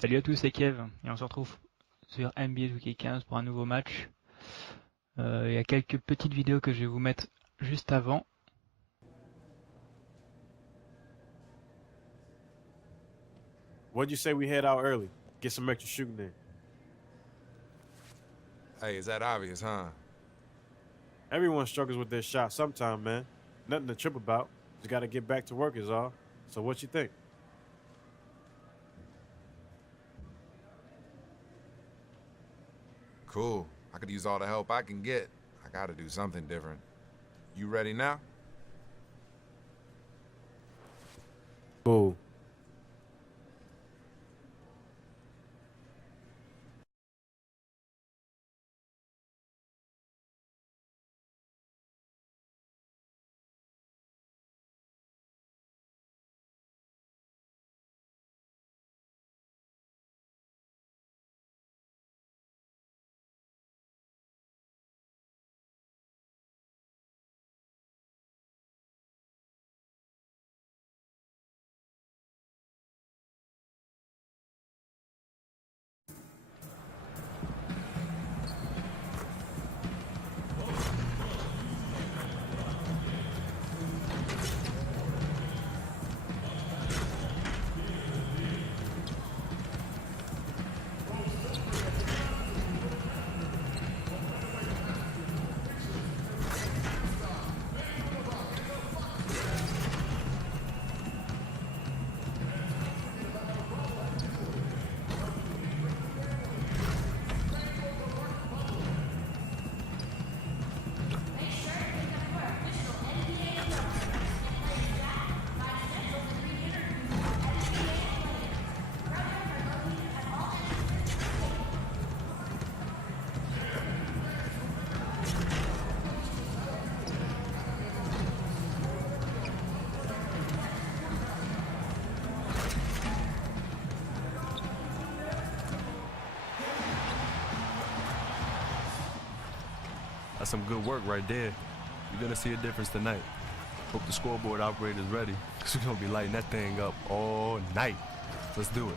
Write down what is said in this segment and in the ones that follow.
Salut à tous, c'est Kev et on se retrouve sur NBA 2K15 pour un nouveau match. Il y a quelques petites vidéos que je vais vous mettre juste avant. What'd you say we head out early? Get some extra shooting in. Hey, is that obvious, huh? Everyone struggles with their shot sometime, man. Nothing to trip about. Just gotta get back to work is all. So what you think? Cool. I could use all the help I can get. I gotta do something different. You ready now? Cool. That's some good work right there. You're gonna see a difference tonight. Hope the scoreboard operator's ready, because we're gonna be lighting that thing up all night. Let's do it.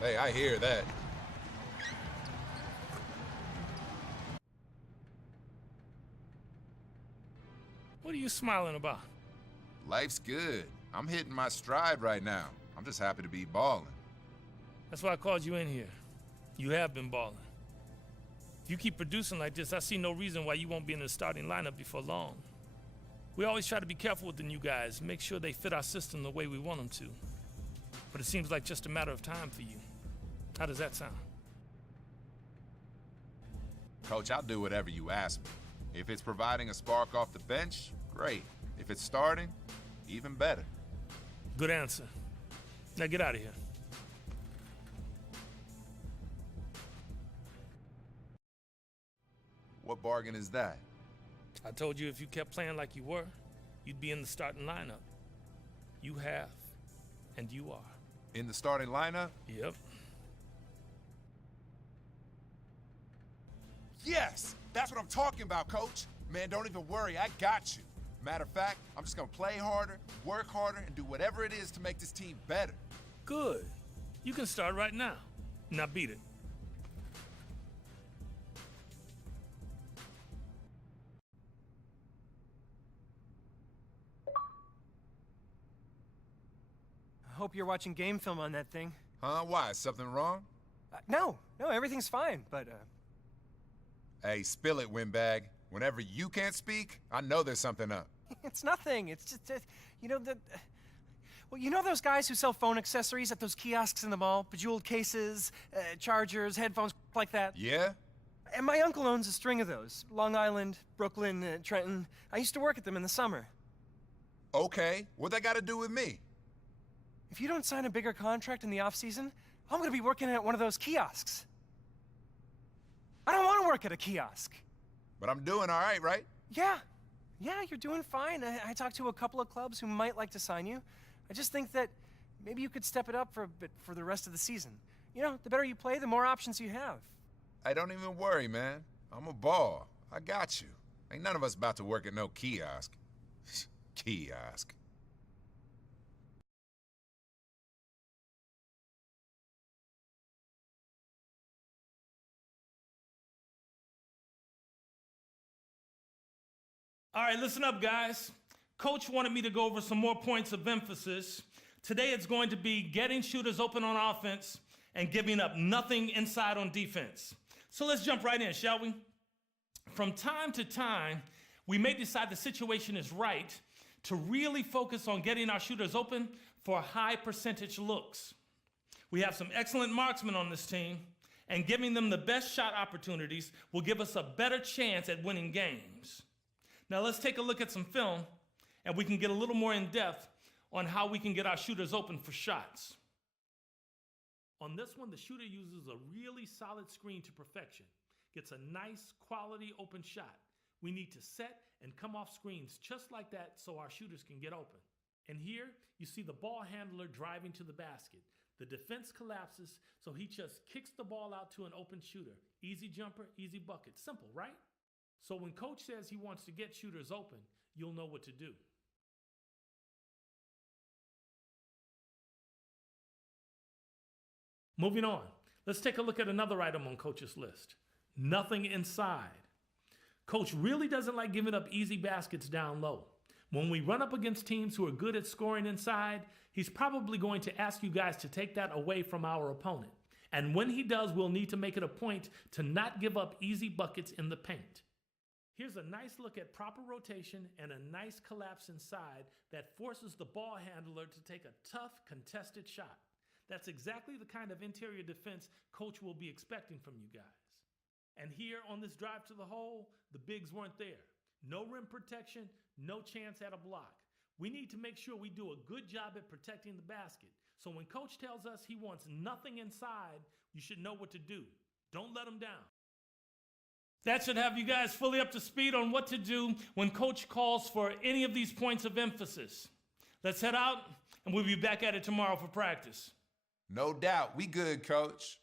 Hey, I hear that. What are you smiling about? Life's good. I'm hitting my stride right now. I'm just happy to be balling. That's why I called you in here. You have been balling. If you keep producing like this, I see no reason why you won't be in the starting lineup before long. We always try to be careful with the new guys, make sure they fit our system the way we want them to. But it seems like just a matter of time for you. How does that sound? Coach, I'll do whatever you ask me. If it's providing a spark off the bench, great. If it's starting, even better. Good answer. Now get out of here. What bargain is that? I told you if you kept playing like you were, you'd be in the starting lineup. You have, and you are. In the starting lineup? Yep. Yes! That's what I'm talking about, Coach. Man, don't even worry, I got you. Matter of fact, I'm just gonna play harder, work harder, and do whatever it is to make this team better. Good. You can start right now. Now beat it. I hope you're watching game film on that thing. Huh? Why? Is something wrong? No, everything's fine, but, Hey, spill it, windbag. Whenever you can't speak, I know there's something up. it's nothing. It's just, well, you know those guys who sell phone accessories at those kiosks in the mall? Bejeweled cases, chargers, headphones, like that? Yeah? And my uncle owns a string of those. Long Island, Brooklyn, Trenton. I used to work at them in the summer. Okay, what that got to do with me? If you don't sign a bigger contract in the off-season, I'm gonna be working at one of those kiosks. I don't want to work at a kiosk. But I'm doing all right, right? Yeah, you're doing fine. I talked to a couple of clubs who might like to sign you. I just think that maybe you could step it up for a bit for the rest of the season. You know, the better you play, the more options you have. Hey, don't even worry, man. I'm a ball. I got you. Ain't none of us about to work at no kiosk. Kiosk. All right, listen up, guys. Coach wanted me to go over some more points of emphasis. Today it's going to be getting shooters open on offense and giving up nothing inside on defense. So let's jump right in, shall we? From time to time, we may decide the situation is right to really focus on getting our shooters open for high percentage looks. We have some excellent marksmen on this team, and giving them the best shot opportunities will give us a better chance at winning games. Now let's take a look at some film, and we can get a little more in depth on how we can get our shooters open for shots. On this one, the shooter uses a really solid screen to perfection. Gets a nice quality open shot. We need to set and come off screens just like that so our shooters can get open. And here you see the ball handler driving to the basket. The defense collapses, so he just kicks the ball out to an open shooter. Easy jumper, easy bucket. Simple, right? So when coach says he wants to get shooters open, you'll know what to do. Moving on, let's take a look at another item on coach's list. Nothing inside. Coach really doesn't like giving up easy baskets down low. When we run up against teams who are good at scoring inside, he's probably going to ask you guys to take that away from our opponent. And when he does, we'll need to make it a point to not give up easy buckets in the paint. Here's a nice look at proper rotation and a nice collapse inside that forces the ball handler to take a tough, contested shot. That's exactly the kind of interior defense coach will be expecting from you guys. And here on this drive to the hole, the bigs weren't there. No rim protection, no chance at a block. We need to make sure we do a good job at protecting the basket. So when coach tells us he wants nothing inside, you should know what to do. Don't let him down. That should have you guys fully up to speed on what to do when coach calls for any of these points of emphasis. Let's head out, and we'll be back at it tomorrow for practice. No doubt. We good, coach.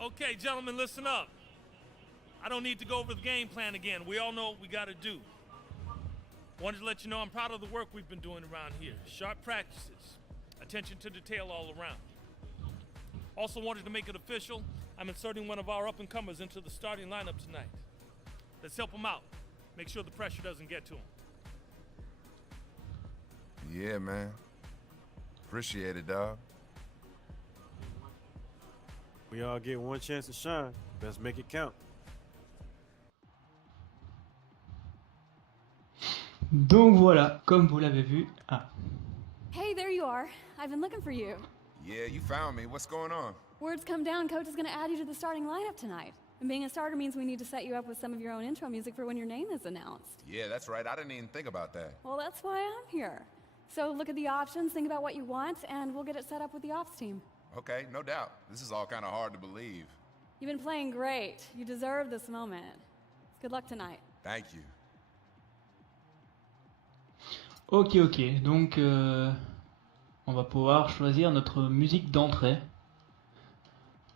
Okay, gentlemen, listen up. I don't need to go over the game plan again. We all know what we got to do. Wanted to let you know I'm proud of the work we've been doing around here. Sharp practices, attention to detail all around. Also wanted to make it official. I'm inserting one of our up-and-comers into the starting lineup tonight. Let's help him out. Make sure the pressure doesn't get to him. Yeah, man. Appreciate it, dog. We all get one chance to shine. Let's make it count. Donc voilà, comme vous l'avez vu. Ah. Hey, there you are. I've been looking for you. Yeah, you found me. What's going on? Word's come down, Coach is going to add you to the starting lineup tonight. And being a starter means we need to set you up with some of your own intro music for when your name is announced. Yeah, that's right. I didn't even think about that. Well, that's why I'm here. So look at the options, think about what you want, and we'll get it set up with the ops team. Okay, no doubt. This is all kind of hard to believe. You've been playing great. You deserve this moment. Good luck tonight. Thank you. Ok, donc on va pouvoir choisir notre musique d'entrée.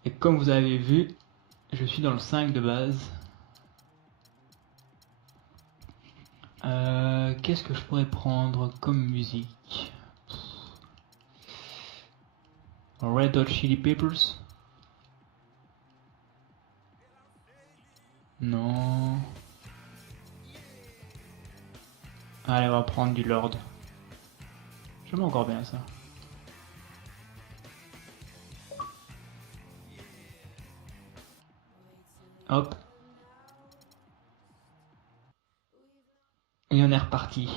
Et comme vous avez vu, je suis dans le 5 de base. Qu'est-ce que je pourrais prendre comme musique? Red Hot Chili Peppers? Non. Allez, on va prendre du Lord. J'aime encore bien ça. Hop. Et on est reparti.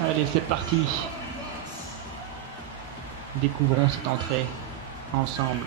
Allez, c'est parti. Découvrons cette entrée ensemble.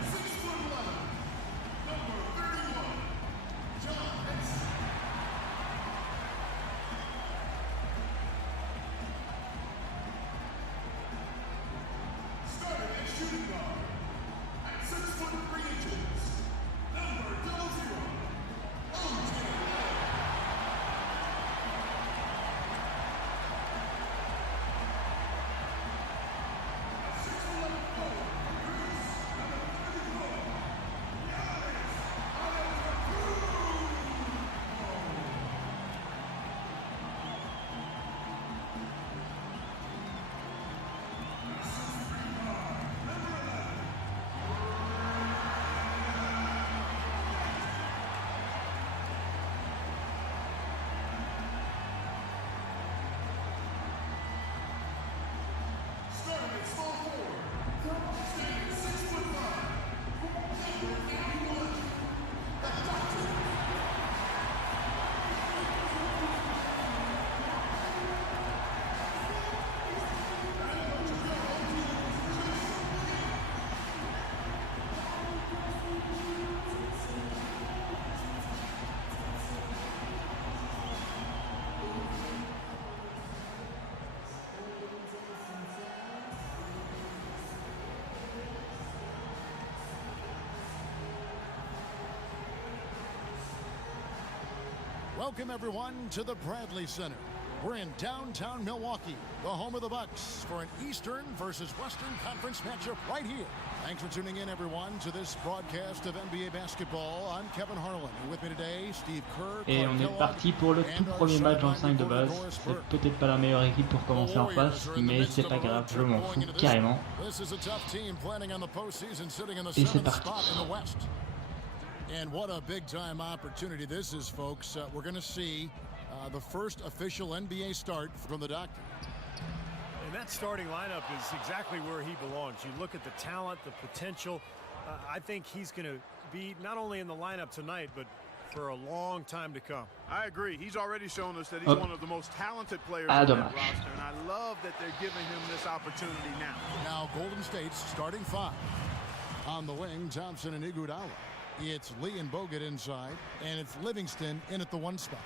Welcome everyone to the Bradley Center. We're in downtown Milwaukee, the home of the Bucks, for an Eastern versus Western Conference matchup right here. Thanks for tuning in, everyone, to this broadcast of NBA basketball. I'm Kevin Harlan, and with me today, Steve Kerr. Et on est parti pour le tout premier match dans le 5 de base. C'est peut-être pas la meilleure équipe pour commencer en face, mais c'est pas grave, je m'en fous carrément. Et c'est parti. And what a big-time opportunity this is, folks. We're going to see the first official NBA start from the doctor. And that starting lineup is exactly where he belongs. You look at the talent, the potential. I think he's going to be not only in the lineup tonight, but for a long time to come. I agree. He's already shown us that he's one of the most talented players on that roster, and I love that they're giving him this opportunity now. Now Golden State's starting five. On the wing, Thompson and Iguodala. It's Lee and Bogut inside, and it's Livingston in at the 1 spot.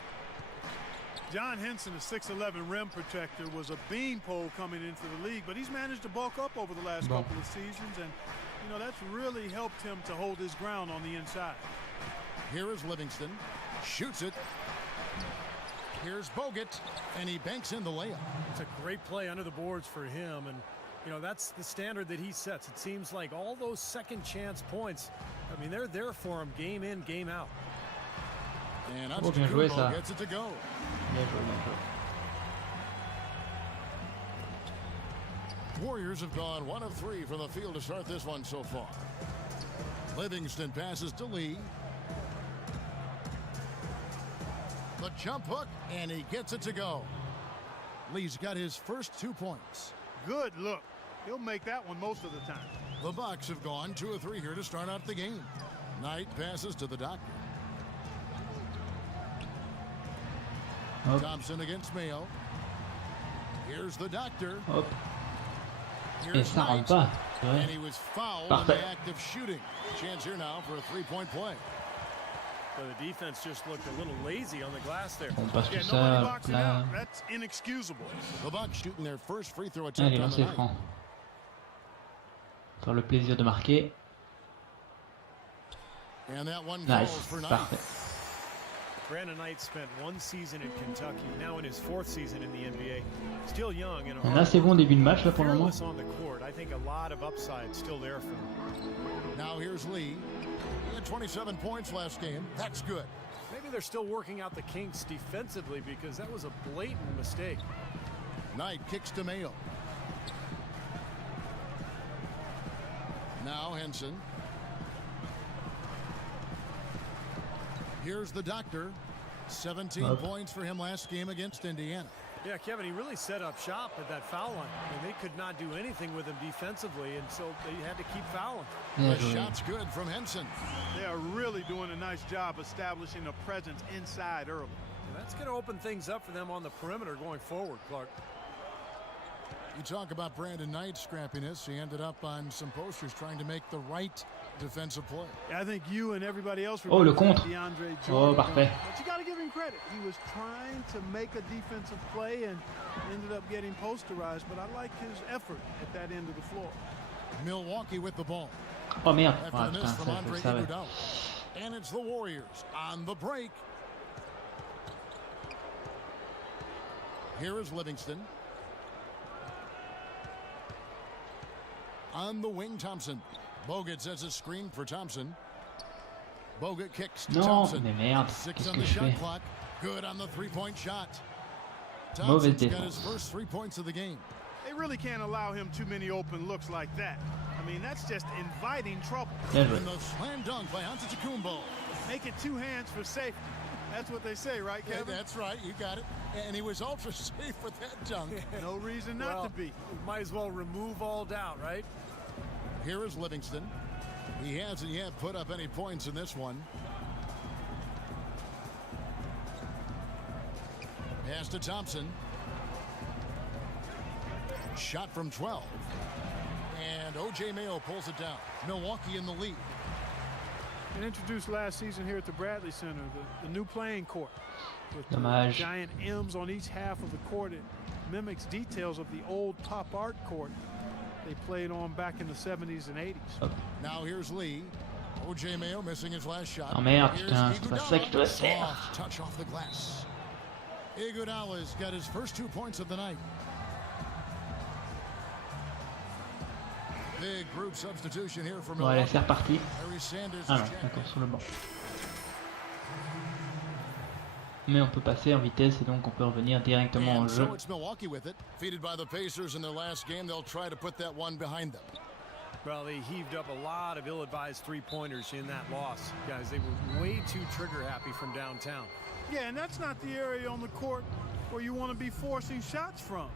John Henson, a 6'11" rim protector, was a beanpole coming into the league, but he's managed to bulk up over the last couple of seasons, and you know that's really helped him to hold his ground on the inside. Here is Livingston, shoots it. Here's Bogut, and he banks in the layup. It's a great play under the boards for him, and you know that's the standard that he sets. It seems like all those second chance points, I mean, they're there for him game in, game out. And bien joué ça. Gets it to go. Bien joué, bien joué. Warriors have gone 1 of 3 from the field to start this one so far. Livingston passes to Lee. The jump hook, and he gets it to go. Lee's got his first 2 points. Good look. He'll make that one most of the time. The Bucks have gone 2 of 3 here to start out the game. Knight passes to the doctor. Thompson against Mayo. Here's the doctor. Et ça rentre pas. And he was fouled in the act of shooting. Chance here now for a 3-point play. So the defense just looked a little lazy on the glass there. On passe tout ça là. That's inexcusable. The Bucks shooting their first free throw attempt Allez, on the lancez franc. Faire le plaisir de marquer. And that one Nice, falls for Knight. parfait. Brandon Knight spent 1 season in Kentucky, now in his 4th season in the NBA. Still young and Un assez bon début de match là pour le moment. on the court. I think a lot of upside still there for him. Now here's Lee. He had 27 points last game. That's good. Maybe they're still working out the kinks defensively because that was a blatant mistake. Knight kicks to Mayo. Now Henson. Here's the doctor. 17 points for him last game against Indiana. Yeah, Kevin, he really set up shop at that foul line. I mean, they could not do anything with him defensively, and so they had to keep fouling. The shot's good from Henson. They are really doing a nice job establishing a presence inside early. And that's going to open things up for them on the perimeter going forward, Clark. You talk about Brandon Knight's scrappiness. He ended up on some posters trying to make the right defensive play. I think you and everybody else Oh, le contre. Oh, parfait. But you got to give him credit. He was trying to make a defensive play and ended up getting posterized, but I like his effort at that end of the floor. Milwaukee with the ball. Oh merde. After Ah, the putain, miss from ça, Andre je savais. Iguodala. And it's the Warriors on the break. Here is Livingston. On the wing, Thompson. Bogut sets a screen for Thompson. Bogut kicks to Thompson. Mais merde, 6 qu'est-ce on que the je shot fais? clock. Good on the 3-point shot. Mauvaise Thompson's got his défense. first 3 points of the game. They really can't allow him too many open looks like that. I mean, that's just inviting trouble. Bien joué. And the slam dunk by Antetokounmpo. Make it 2 hands for safety. That's what they say, right, Kevin? Yeah, that's right. You got it. And he was ultra safe with that dunk. No reason not to be. Might as well remove all doubt, right? Here is Livingston. He hasn't yet put up any points in this one. Pass to Thompson. Shot from 12. And O.J. Mayo pulls it down. Milwaukee in the lead. And introduced last season here at the Bradley Center, the new playing court. With Dommage. giant M's on each half of the court. It mimics details of the old pop art court they played on back in the 70s and 80s. Now here's Lee. Oh merde, putain, c'est pas ça que je dois faire. Iguodala's got his first 2 points of the night. Big group substitution here for Bon, allez, c'est reparti. Ah non, encore sur le banc. Mais on peut passer en vitesse et donc on peut revenir directement au jeu. Well, they heaved up a lot of ill-advised three-pointers in that loss. Guys, they were way too trigger-happy from downtown. Yeah, and that's not the area on the court where you want to be forcing shots from.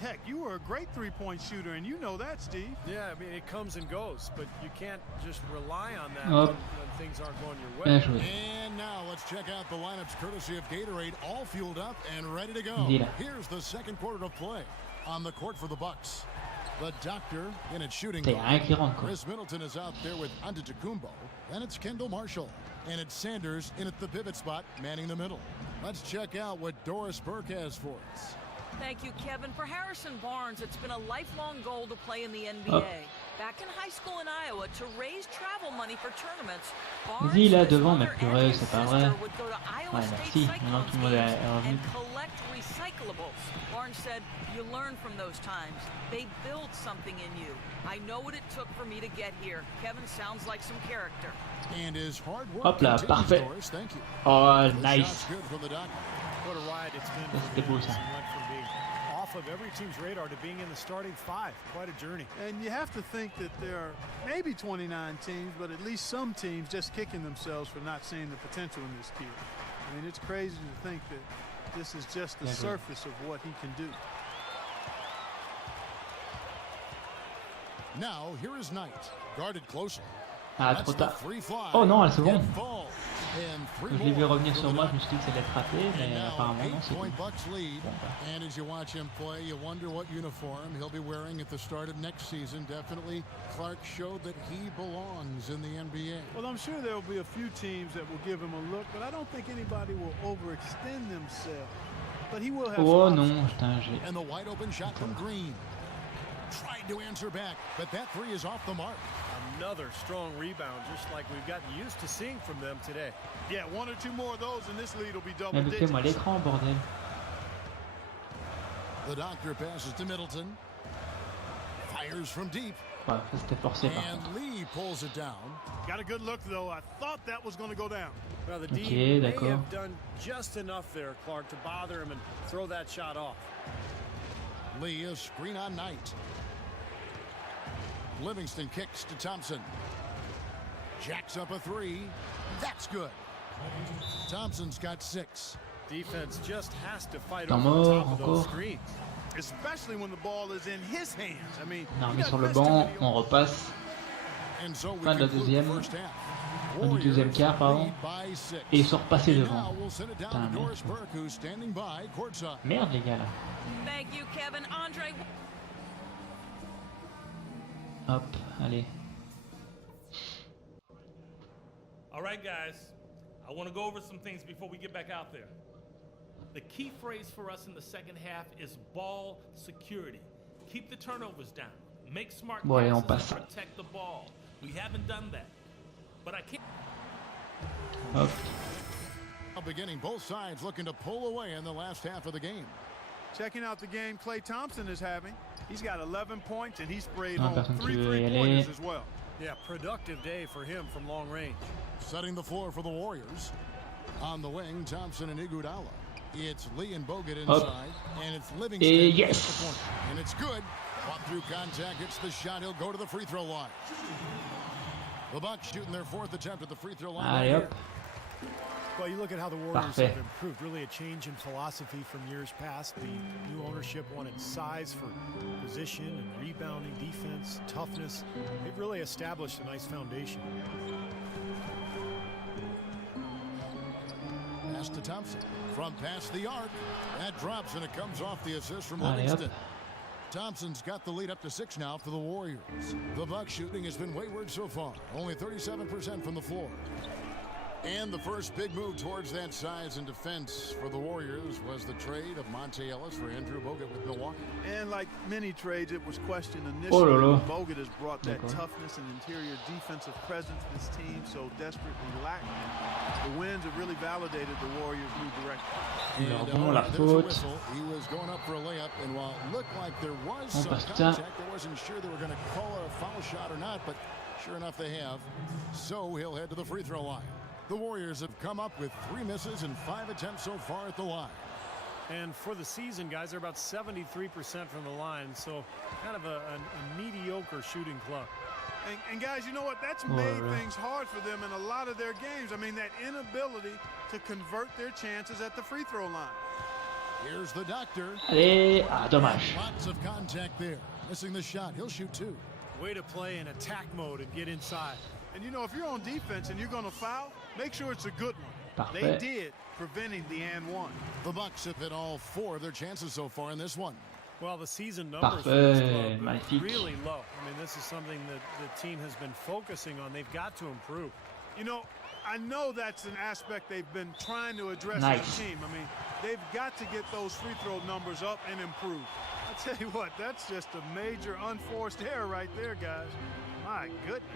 Heck, you were a great three-point shooter, and you know that, Steve. Yeah, I mean, it comes and goes, but you can't just rely on that when things aren't going your way. And now let's check out the lineups courtesy of Gatorade, all fueled up and ready to go. Here's the second quarter of play on the court for the Bucks. The Doctor in its shooting guard. Chris Middleton is out there with Antetokounmpo. Then it's Kendall Marshall. And it's Sanders in at the pivot spot, manning the middle. Let's check out what Doris Burke has for us. Thank you, Kevin. For Harrison Barnes, it's been a lifelong goal to play in the NBA. Back in high school in Iowa, to raise travel money for tournaments, Vas-y là devant, mais purée, c'est pas vrai. Ouais, merci. Maintenant tout le monde est revenu. Collect recyclables. Barnes said, "You learn from those times. They build something in you. I know what it took for me to get here." Kevin sounds like some character. And his hard work. Hop là, parfait. Oh, nice. What a ride it's been. C'était beau ça. Off of every team's radar to being in the starting five. Quite a journey. And you have to think that there are maybe 29 teams, but at least some teams just kicking themselves for not seeing the potential in this kid. I mean, it's crazy to think that this is just the surface of what he can do. Now, here is Knight, guarded closely. Ah, trop tard. Oh non, c'est bon. Je l'ai vu revenir sur moi, je me suis dit que ça allait être raté, mais apparemment non, c'est bon. And as you watch him play, you wonder what uniform he'll be wearing at the start of next season. Definitely, Clark showed that he belongs in the NBA. Well, I'm sure there will be a few teams that will give him a look, but I don't think anybody will overextend themselves. But he will have. Oh non, putain, j'ai. And the wide open shot from Green. Tried to answer back, but that three is off the mark. Another strong rebound, just like we've gotten used to seeing from them today. Yeah, one or two more of those, and this lead will be double digits. Fais-moi l'écran, bordel. The Doctor passes to Middleton. Fires from deep. Ouais, ça c'était forcé par contre. And Lee pulls it down. Got a good look though. I thought that was going to go down. Well, the D may have done just enough there, Clark, to bother him and throw that shot off. Lee a screen on Knight. Livingston kicks to Thompson. Jacks up a three. That's good. Thompson's got 6. Defense just has to fight over the top of those screens. Especially when the ball is in his hands. I mean, non, mais sur le banc, on repasse. Fin de la deuxième. Fin du deuxième quart, pardon. Et ils sont repassés devant. Putain, merde, les gars là. Thank you, Kevin. Andre. Hop, allez. All right, guys. I want to go over some things before we get back out there. The key phrase for us in the second half is ball security. Keep the turnovers down. Make smart passes and protect the ball. We haven't done that. But I can't. Hop. Beginning, both sides looking to pull away in the last half of the game. Checking out the game Klay Thompson is having. He's got 11 points and he sprayed home 3 3-pointers as well. Yeah, productive day for him from long range. Setting the floor for the Warriors. On the wing, Thompson and Iguodala. It's Lee and Bogut inside, and it's Livingston at the point. And it's good. Fought through contact, hits the shot. He'll go to the free throw line. The Bucks shooting their 4th attempt at the free throw line. Yep. Well, you look at how the Warriors have improved. Really a change in philosophy from years past. The new ownership wanted size for position and rebounding, defense, toughness. They've really established a nice foundation. Pass to Thompson. From past the arc. That drops, and it comes off the assist from Livingston. Thompson's got the lead up to 6 now for the Warriors. The Bucks shooting has been wayward so far. Only 37% from the floor. And the first big move towards that size and defense for the Warriors was the trade of Monte Ellis for Andrew Bogut with Milwaukee. And like many trades, it was questioned initially. But Bogut has brought that toughness and interior defensive presence this team so desperately lacking. The wins have really validated the Warriors' new direction. He was going up for a layup, and while it looked like there was some contact, I wasn't sure they were going to call a foul shot or not, but sure enough they have. So he'll head to the free throw line. The Warriors have come up with 3 misses and 5 attempts so far at the line. And for the season, guys, they're about 73% from the line, so kind of a mediocre shooting club. And guys, you know what? That's made things hard for them in a lot of their games. I mean, that inability to convert their chances at the free throw line. Here's the doctor. Allez, dommage. Lots of contact there. Missing the shot. He'll shoot 2. Way to play in attack mode and get inside. And you know, if you're on defense and you're going to foul, make sure it's a good one. Parfait. They did, preventing the and one. The Bucks have hit all 4 of their chances so far in this one. Well, the season numbers for this club Magnifique. are really low. I mean, this is something that the team has been focusing on. They've got to improve. You know, I know that's an aspect they've been trying to address as a team. I mean, they've got to get those free throw numbers up and improve. I tell you what, that's just a major unforced error right there, guys. My goodness.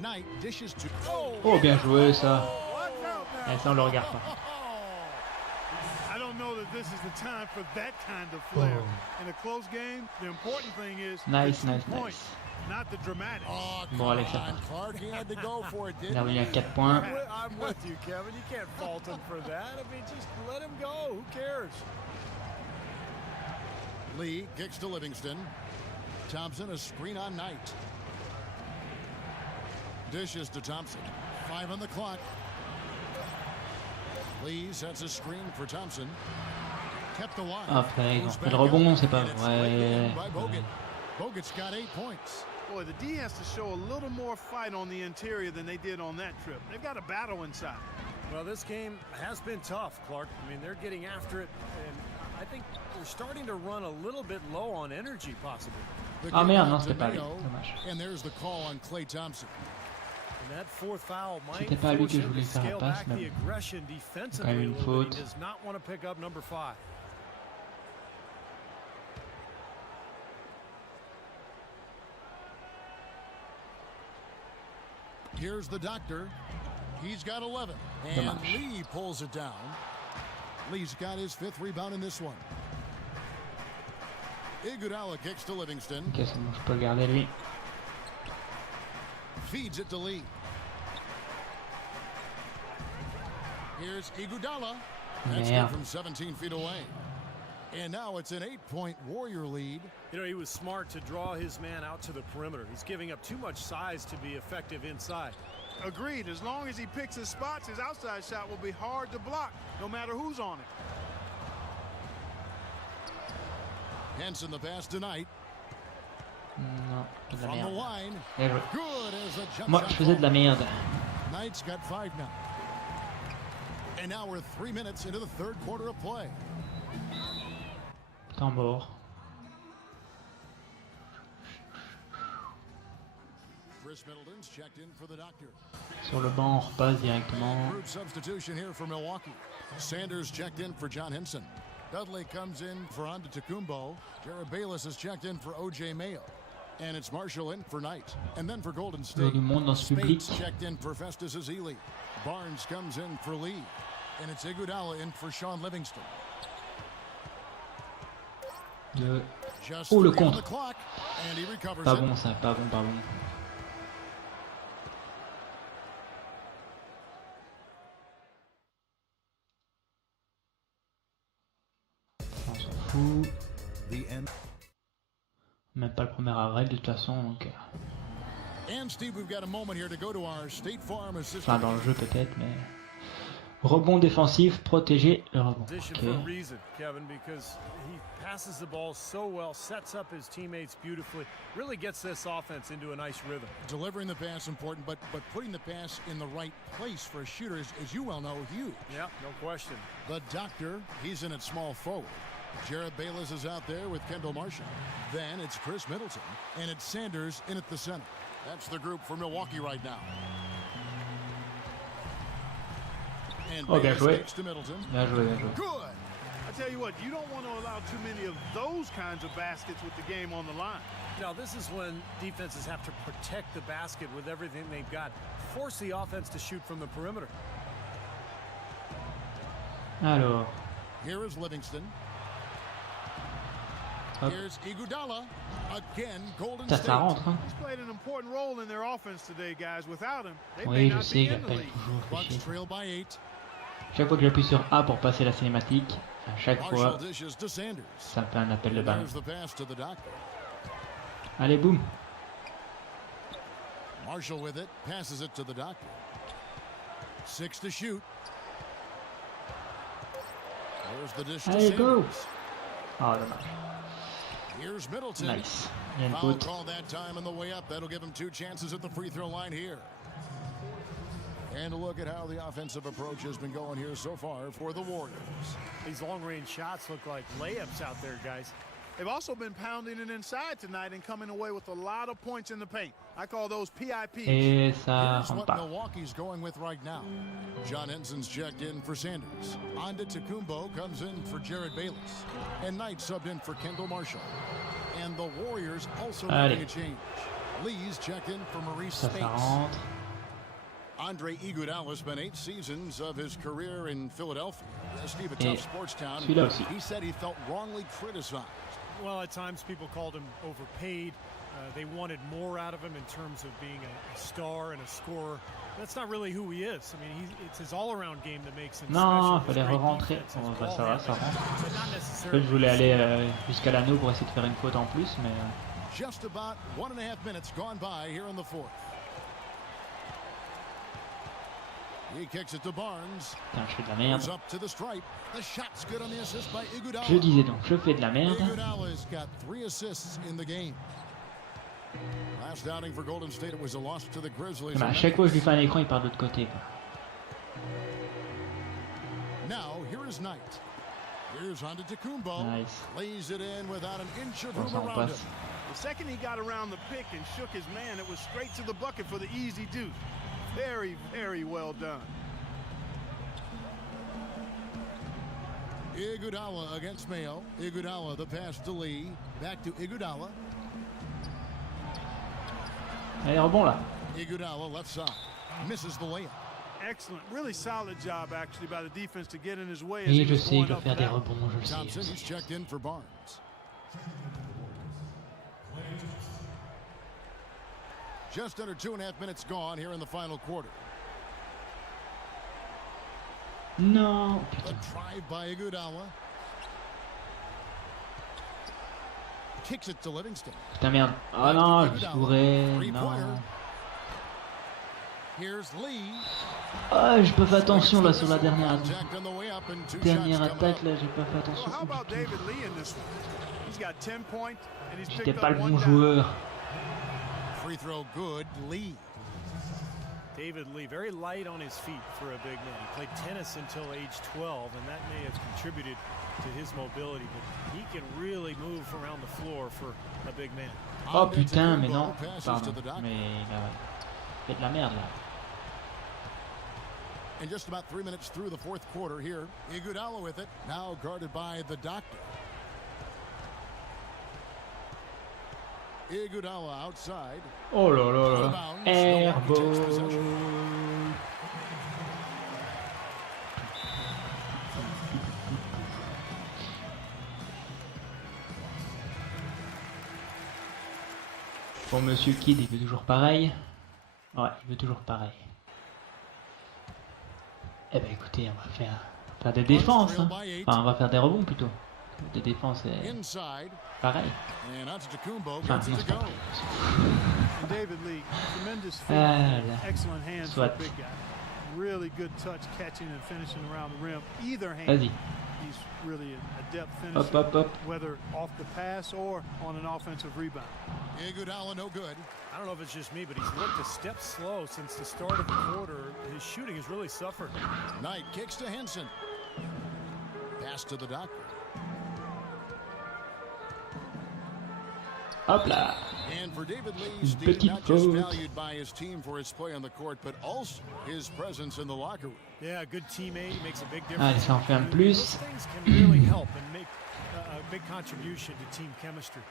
Knight dishes to... Oh, bien joué ça. Et ça on le regarde pas. I don't know that this is the time for that kind of flair. In a close game, the important thing is nice. not the dramatic. Bon, allez, ça part. Il a revenu à 4 points. I'm with you, Kevin. You can't fault him for that. I mean, just let him go. Who cares? Lee kicks to Livingston. Thompson, a screen on Knight. Dishes to Thompson. 5 on the clock. Lee sets a screen for Thompson. Kept the line. Après, ils ont fait le rebond, c'est pas vrai. Bogut's got 8 points. Boy, the D has to show a little more fight on the interior than they did on that trip. They've got a battle inside. Well, this game has been tough, Clark. I mean, they're getting after it, and I think they're starting to run a little bit low on energy, possibly. Ah merde, non, c'était pas lui. Dommage. And there's the call on Klay Thompson. C'était pas lui que je voulais faire la passe, mais quand même une faute. Here's the doctor. He's got 11. And Lee pulls it down. Lee's got his 5th rebound in this one. Iguodala kicks to Livingston. Ok, c'est bon, je peux le garder lui. Feeds it to Lee. Here's Iguodala. That's good from 17 feet away. And now it's an 8-point Warrior lead. You know, he was smart to draw his man out to the perimeter. He's giving up too much size to be effective inside. Agreed. As long as he picks his spots, his outside shot will be hard to block, no matter who's on it. Henson the pass tonight. Non, de la From the merde. line. Good as a jump Moi, shot je faisais de la merde. Knight's got 5 now. And now we're 3 minutes into the 3rd quarter of play. Temps mort. Chris Middleton's checked in for the doctor. Sur le banc, on repasse directement. Group substitution here for Milwaukee. Sanders checked in for John Henson. Dudley comes in for Antetokounmpo. Jared Bayless is checked in for O.J. Mayo. And it's Marshall in for Knight. And then for Golden State, Il y a du monde dans ce public. Spates checked in for Festus Ezeli. Barnes comes in for Lee. And it's Iguodala in for Sean Livingston. Oh, le contre. Clock, and he recovers Pas it. bon ça, pas bon, pas bon. On s'en fout. Même pas le premier arrêt de toute façon, donc... And Steve, we've got a moment here to go to our State Farm assistant. Enfin, dans le jeu peut-être, mais... Rebond défensif, protéger le rebond. For a reason, Kevin, because he passes the ball so well, sets up his teammates beautifully, really gets this offense into a nice rhythm. Delivering the pass important, but putting the pass in the right place for a shooter is, as you well know, huge. Yeah, no question. The doctor, he's in at small forward. Jared Bayless is out there with Kendall Marshall. Then it's Chris Middleton, and it's Sanders in at the center. That's the group for Milwaukee right now. And Oh, bien joué. mistakes to Middleton. Bien joué, bien joué. Good. I tell you what, you don't want to allow too many of those kinds of baskets with the game on the line. Now, this is when defenses have to protect the basket with everything they've got. Force the offense to shoot from the perimeter. Alors, Here is Livingston. hop. Here's Iguodala. Again, Golden Ça, State. ça rentre. Hein. He's played an important role in their offense today, guys. Without him, they may Oui, je not sais, be il in the appelle league. toujours. Fait Bucks chier. trail by 8. Chaque fois que j'appuie sur A pour passer la cinématique, à chaque Marshall fois, dishes to Sanders. ça me fait un appel de And balle. there's the pass to the doctor. Allez, boum. Marshall with it, passes it to the doctor. 6 to shoot. There's the dish to Allez, go. Sanders. Oh, dommage. Here's Middleton. Nice. Il y a une Foul faute. call that time on the way up. That'll give him 2 chances at the free throw line here. And a look at how the offensive approach has been going here so far for the Warriors. These long-range shots look like layups out there, guys. They've also been pounding it inside tonight and coming away with a lot of points in the paint. I call those PIPs. Et ça Here's rentre what pas. Milwaukee's going with right now. John Henson's checked in for Sanders. Antetokounmpo comes in for Jared Bayless. And Knight subbed in for Kendall Marshall. And the Warriors also Allez. making a change. Lee's checked in for Maurice Ça, ça Spates. rentre. Andre Iguodala spent 8 seasons of his career in Philadelphia. Steve, a Et tough sports town. celui-là aussi. He said he felt wrongly criticized. Well, at times people called him overpaid. They wanted more out of him in terms of being a star and a scorer. That's not really who he is. I mean, it's his all-around game that makes him Non, special. fallait His great re-rentrer. defense, his Bon, bah, ball ça va, ça handling, rentre. but not En fait, necessarily je voulais aller jusqu'à l'anneau pour essayer de faire une faute en plus, mais Just about 1.5 minutes gone by here in the fourth. He kicks it to Barnes. putain, je fais de la merde. Goes up to the stripe. The shot's good on the assist by Iguodala. Je disais donc, je fais de la merde. Iguodala's got 3 assists in the game. Last outing for Golden State, it was a loss to the Grizzlies. Bah, à chaque fois que je lui fais un écran, il part de l'autre côté. Quoi. Now, here is Knight. Here's Antetokounmpo. Nice. Lays it in without an inch of Bon, room ça en around him. passe. The second he got around the pick and shook his man, it was straight to the bucket for the easy deuce. Very, very well done. Iguodala against Mayo. Iguodala, the pass to Lee. Back to Iguodala. Allez, rebond là. Iguodala left side. Misses the layup. Excellent, really solid job actually by the defense to get in his way. As Oui, he je was sais, going il doit up faire and des out. rebonds, je le sais. Thompson is checked in for Barnes. Just under 2.5 minutes gone here in the final quarter. Non, A putain. drive by Iguodala. Kicks it to Livingston. Putain, merde. Oh non, je bourrais. Non. Here's Lee. Ah, j'ai pas fait attention là sur la dernière Contact on the way up and 2 dernière shots coming attaque up. là, j'ai pas fait attention. Well, how about du tout. David Lee in this one? He's got 10 points and he's J'étais picked pas up le one bon down. joueur. Free throw good. Lee. David Lee, very light on his feet for a big man. He played tennis until age 12, and that may have contributed to his mobility, but he can really move around the floor for a big man. Oh putain, mais non. Passes Pardon. to the doctor. Mais il a fait de la merde là. And just about 3 minutes through the fourth quarter here. Iguodala with it. Now guarded by the doctor. Iguodala outside. Oh là là là. Airball. Bon, monsieur Kid, il veut toujours pareil. Ouais, il veut toujours pareil. Eh ben écoutez, on va faire des défenses. Hein. Enfin, on va faire des rebonds plutôt. Des défenses, Inside. pareil. And Antetokounmpo Enfin, gets non, it c'est to pas go. pareil. And David Lee, tremendous feet, Ah là. excellent hands for Soit. a big guy. Really good touch catching and finishing around the rim. Either hand, Vas-y. he's really an adept Hop, finisher, hop, hop. whether off the pass or on an offensive rebound. Iguodala no good. I don't know if it's just me, but he's looked a step slow since the start of the quarter. His shooting has really suffered. Knight kicks to Henson. Pass to the doctor. Hop là. And for David Lee, Steve, petite not just faute. valued by his team for his play on the court, but also his presence in the locker room. Yeah, a good teammate makes a big difference. Allez, ça en fait un plus. Those things can really help and make a big contribution to team chemistry.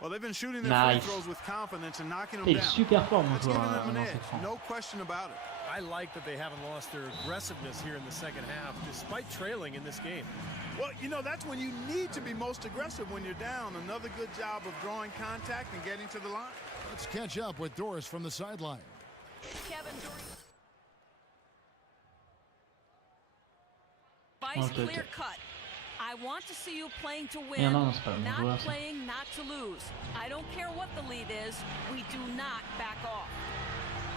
Well, they've been shooting their Nice. free throws with confidence and knocking them Il down. est super fort mon That's joueur giving them an lancé edge, franc. no question about it. I like that they haven't lost their aggressiveness here in the second half, despite trailing in this game. Well, you know, that's when you need to be most aggressive when you're down. Another good job of drawing contact and getting to the line. Let's catch up with Doris from the sideline. Kevin, Okay, Vice okay. clear cut. I want to see you playing to Et win, non, c'est pas le bon joueur, not ça. playing not to lose. I don't care what the lead is. We do not back off.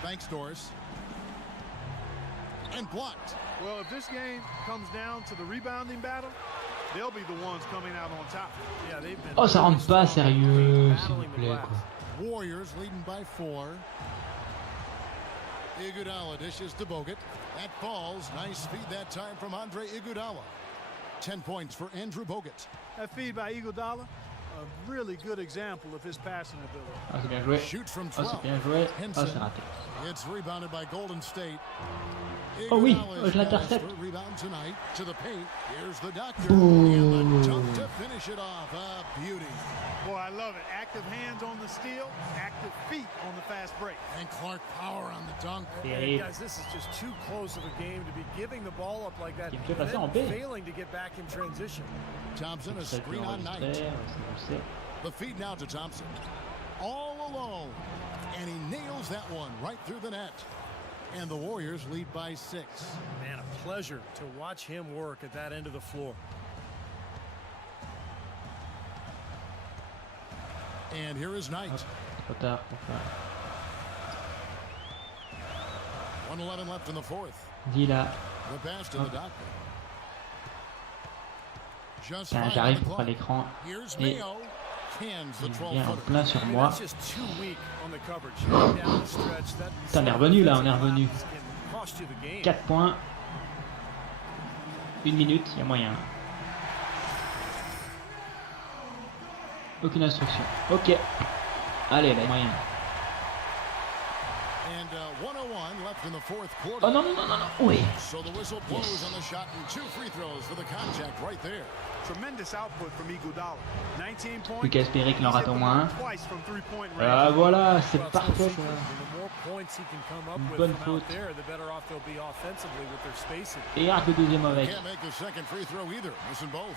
Thanks, Doris. And blocked. Well, if this game comes down to the rebounding battle, they'll be the ones coming out on top. Yeah, they've been Oh, ça rentre pas, strong sérieux, s'il battling vous the plaît, glass. quoi. Warriors leading by 4. Iguodala dishes to Bogut. That falls. Nice feed that time from Andre Iguodala. 10 points for Andrew Bogut. That feed by Iguodala, a really good example of his passing ability. Ah, c'est bien joué. Shoots from Oh, 12. c'est bien joué. Oh, Henson. c'est raté. It's rebounded by Golden State. Oh oui, Iguodala oh, is je l'intercepte. fast for rebound tonight to the paint. Here's the doctor. Ooh. And the dunk to finish it off. A beauty. Boy, I love it. Active hands on the steal, active feet on the fast break. And Clark Power on the dunk. Hey, Terrible. guys, this is just too close of a game to be giving the ball up like that Il me fait and passer en then B. failing to get back in transition. Thompson, a Ça, je peux screen on Knight. l'enregistrer, c'est bon, The feed now to Thompson. All alone. And he nails that one right through the net. And the Warriors lead by 6. Man, a pleasure to watch him work at that end of the floor. And here is Knight. c'est trop tard pour faire. 1:11 left in the fourth. Dis là. The pass to the doctor. Just Putain, fine on j'arrive the pour clock. faire l'écran Here's et Mayo. Cans the il 12 vient en footer. plein sur I mean, moi. that's just too weak on the coverage. Down the stretch, that Putain, on est revenu là, on est revenu. can cost you the game. 4 points. 1 minute, il y a moyen. Aucune instruction. Ok. Allez, là, il y a moyen. And 1:01 left in the fourth quarter. Oh non, non, non, non, non. Oui. So the whistle blows on the shot and 2 free throws for the contact right there. Tremendous output from Iguodala. 19 points. Plus qu'à espérer qu'il en rate au moins un. Twice from three-point range. Ah voilà, c'est Well, it's no parfait secret. ça. The more points he can come up Une with bonne from out faute. there, the better off they'll be offensively with their spacing. Et arc le deuxième avec. Can't make the second free throw either. Missing both.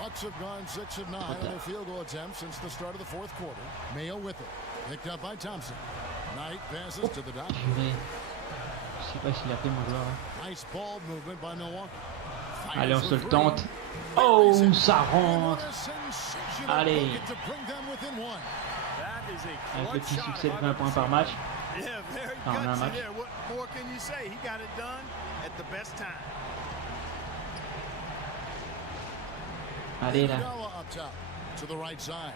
Bucks have gone 6 of 9 on their field goal attempts since the start of the fourth quarter. Mayo with it. Picked up by Thompson. Knight passes to the doctor. Purée. Je sais pas s'il a fait mon joueur. Nice ball movement by Milwaukee. Allez, on se le tente. Oh, ça rentre. Allez. Avec le petit succès de 20 points par match. Yeah, very Enfin, en un gutsy match. there. What more can you say? He got it done at the best time. Allez là. Iguodala up top to the right side.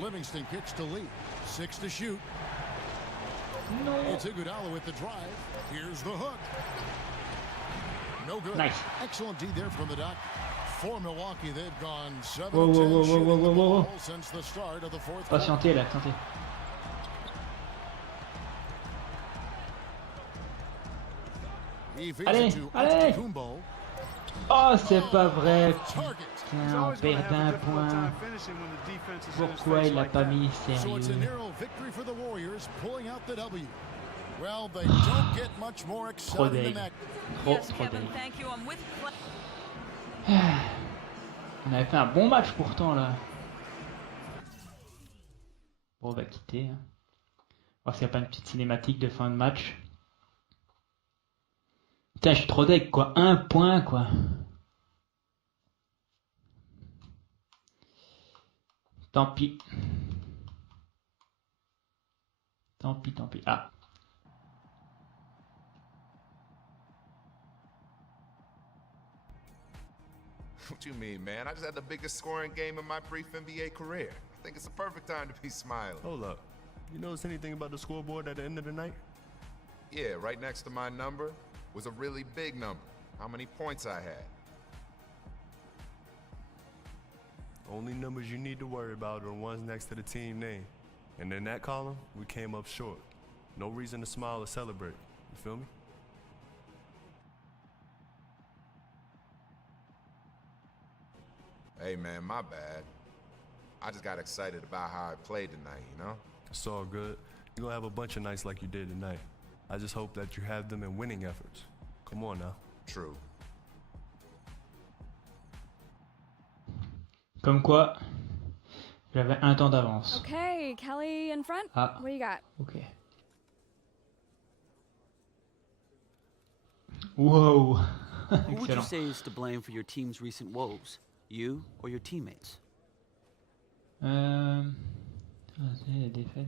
Livingston kicks to Lee. 6 to shoot. No. It's Iguodala with the drive. Here's the hook. No good. Nice. Excellent D there from the doc. For Milwaukee, they've gone 7 Whoa, of 10 whoa, whoa, shooting whoa, the whoa, whoa. ball since the start of the fourth quarter. Patientez là, patientez. He feeds Allez, it to allez. Antetokounmpo. Oh, c'est pas vrai. Target. Putain, on perd d'un point. Pourquoi il l'a pas mis, So it's a sérieux? narrow victory for the Warriors, pulling out the W. Well, they don't get much more Trop exciting than deg. that. Trop, Yes, trop Kevin, deg. thank you. I'm with On avait fait un bon match pourtant là. Bon, on va quitter. Hein. Voir s'il n'y a pas une petite cinématique de fin de match. Putain, je suis trop deg quoi. 1 point quoi. Tant pis. Tant pis, tant pis. Ah. What you mean, man? I just had the biggest scoring game of my brief NBA career. I think it's the perfect time to be smiling. Hold up. You notice anything about the scoreboard at the end of the night? Yeah, right next to my number was a really big number. How many points I had. Only numbers you need to worry about are the ones next to the team name. And in that column, we came up short. No reason to smile or celebrate. You feel me? Hey, man, my bad. I just got excited about how I played tonight, you know? It's all good. You're gonna have a bunch of nights like you did tonight. I just hope that you have them in winning efforts. Come on now. True. Comme quoi, j'avais un temps d'avance. Okay, Kelly in front. Ah. What do you got? Ok. Whoa. Who would you Excellent. say is to blame for your team's recent woes? You or your teammates? C'est la défaite.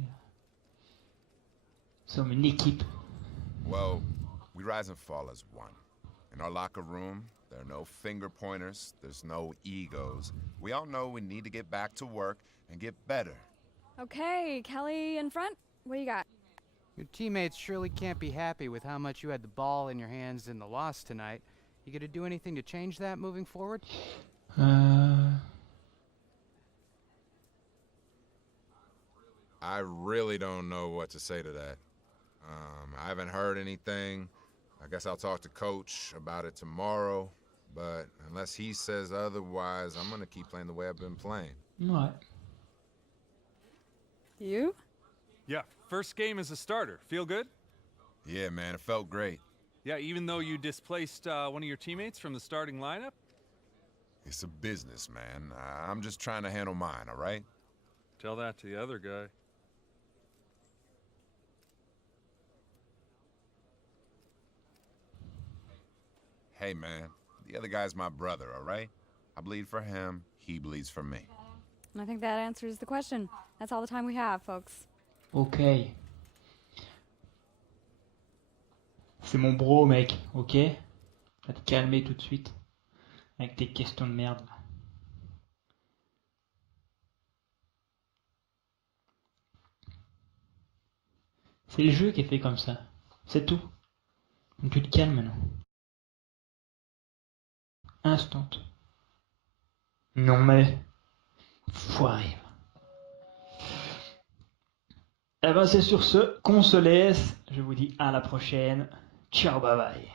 Sommes une équipe. Well, we rise and fall as one. In our locker room, there are no finger pointers, there's no egos. We all know we need to get back to work and get better. Okay, Kelly in front. What do you got? Your teammates surely can't be happy with how much you had the ball in your hands in the loss tonight. You gonna do anything to change that moving forward? I really don't know what to say to that. I haven't heard anything. I guess I'll talk to Coach about it tomorrow. But unless he says otherwise, I'm gonna keep playing the way I've been playing. Ouais. You? Yeah, first game as a starter. Feel good? Yeah, man, it felt great. Yeah, even though you displaced one of your teammates from the starting lineup? It's a business, man. I'm just trying to handle mine, all right? Tell that to the other guy. Hey, man, the other guy's my brother, all right? I bleed for him, he bleeds for me. And I think that answers the question. That's all the time we have, folks. Ok. C'est mon bro, mec, ok? Va te calmer tout de suite. Avec tes questions de merde, là. C'est le jeu qui est fait comme ça. C'est tout. Donc tu te calmes maintenant. Instant. Non mais... Foiré. Eh ben c'est sur ce qu'on se laisse. Je vous dis à la prochaine. Ciao, bye bye.